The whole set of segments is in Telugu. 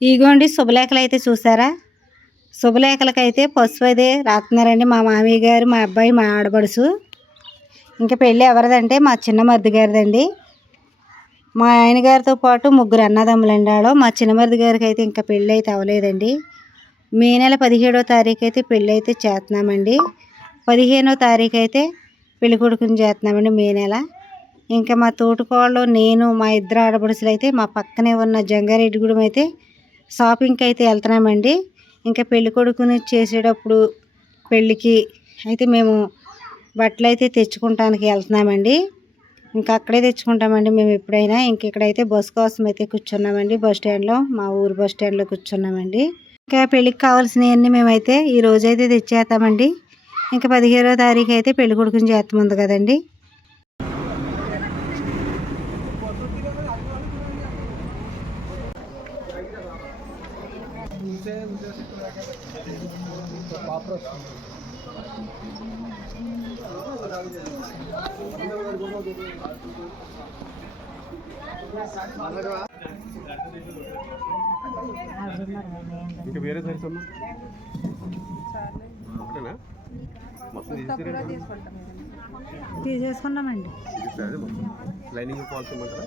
ఇగోండి శుభలేఖలు అయితే చూసారా? శుభలేఖలకైతే పసుపు అయితే రాస్తున్నారండి మా మామయ్య గారు మా అబ్బాయి మా ఆడబడుసు ఇంకా పెళ్ళి ఎవరిదంటే మా చిన్న మరిది గారిదండి. మా ఆయన గారితో పాటు ముగ్గురు అన్నదమ్ములండి ఆడ. మా చిన్నమరిది గారికి అయితే ఇంకా పెళ్ళి అయితే అవ్వలేదండి. మే నెల పదిహేడో తారీఖు అయితే పెళ్ళి అయితే చేస్తున్నామండి. పదిహేనో తారీఖు అయితే పెళ్ళి కొడుకుని చేస్తున్నామండి మే నెల. ఇంకా మా తోటికోళ్ళు నేను మా ఇద్దరు ఆడబడుసులు అయితే మా పక్కనే ఉన్న జంగారెడ్డిగూడెం అయితే షాపింగ్కి అయితే వెళ్తున్నామండి. ఇంకా పెళ్ళి కొడుకుని చేసేటప్పుడు పెళ్ళికి అయితే మేము బట్టలు అయితే తెచ్చుకుంటానికి వెళ్తున్నామండి. ఇంకా అక్కడే తెచ్చుకుంటామండి మేము ఎప్పుడైనా. ఇంక ఇక్కడైతే బస్ కోసం అయితే కూర్చున్నామండి. బస్ స్టాండ్లో మా ఊరు బస్ స్టాండ్లో కూర్చున్నామండి. ఇంకా పెళ్ళికి కావాల్సినవన్నీ మేమైతే ఈ రోజు అయితే తెచ్చేస్తామండి. ఇంకా పదిహేడో తారీఖు అయితే పెళ్ళి కొడుకుని చేస్తాముంది కదండి. ఇంకా వేరే సైజ్ ఒకటేనా? మొత్తం తీసేసుకున్నామండి. లైనింగ్ ఫాల్స్ ఇమ్మంటారా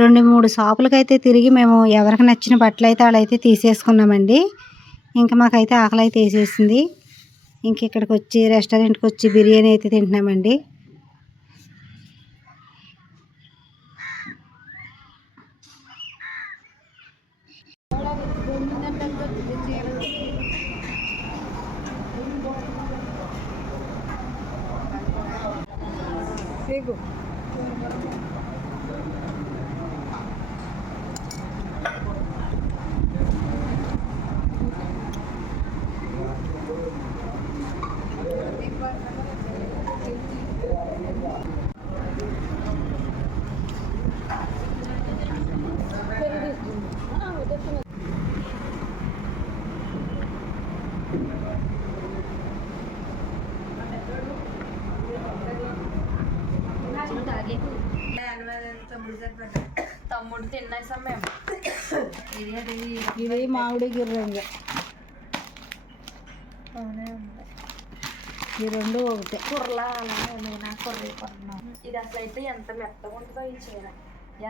రెండు మూడు షాపులకైతే తిరిగి మేము ఎవరికి నచ్చిన బట్టలు అయితే వాళ్ళైతే తీసేసుకున్నామండి. ఇంకా మాకైతే ఆకలి అయితే వేసేసింది. ఇంక ఇక్కడికి వచ్చి రెస్టారెంట్కి వచ్చి బిర్యానీ అయితే తింటున్నామండి. తమ్ముడు తిన్నాసాం మేము ఇది మామిడి గిర్రంగ. ఈ రెండు ఒకటే. కుర్రలా అలానే నేను కుర్రీ కొన్నాం. ఇది అసలు అయితే ఎంత మెత్తగా ఉంటుందో ఈ చీర.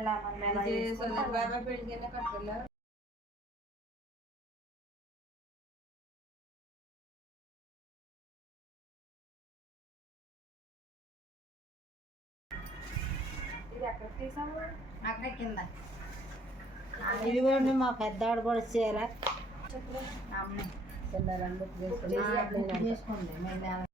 ఎలా మనం ఎలా వేసుకుంటాం? అక్కడ కింద. ఇదిగోండి మా పెద్ద ఆడపడి చీర. చేసుకోండి మేము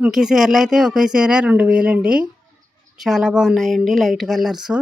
ఇంక ఈ చీరలు అయితే ఒకే చీర రెండు వేలండి. చాలా బాగున్నాయండి. Light colours.